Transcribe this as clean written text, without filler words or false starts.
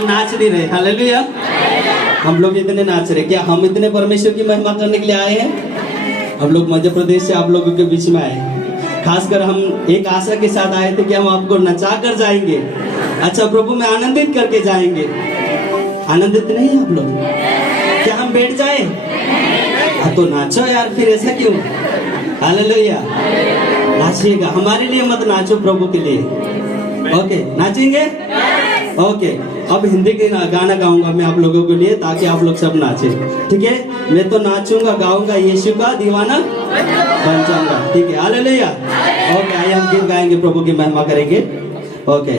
नाच नहीं रहे। हालेलुया। हम लोग इतने नाच रहे, क्या हम इतने परमेश्वर की महिमा करने के लिए आए हैं? हम लोग मध्य प्रदेश से आप लोगों के बीच में आए, खासकर हम एक आशा के साथ आए थे कि हम आपको नचा कर जाएंगे, अच्छा प्रभु में आनंदित करके जाएंगे। आनंदित नहीं है आप लोग? क्या हम बैठ जाए? तो नाचो यार, फिर ऐसा क्यों? हालेलुया। नाचिएगा, हमारे लिए मत नाचो, प्रभु के लिए। ओके, नाचेंगे? ओके, अब हिंदी के गाना गाऊंगा मैं आप लोगों के लिए, ताकि आप लोग सब नाचे। ठीक है, मैं तो नाचूंगा, गाऊंगा, यीशु का दीवाना बन जाऊंगा। ठीक है, हालेलुया। ओके, आइए हम गीत गाएंगे, प्रभु की महिमा करेंगे। ओके।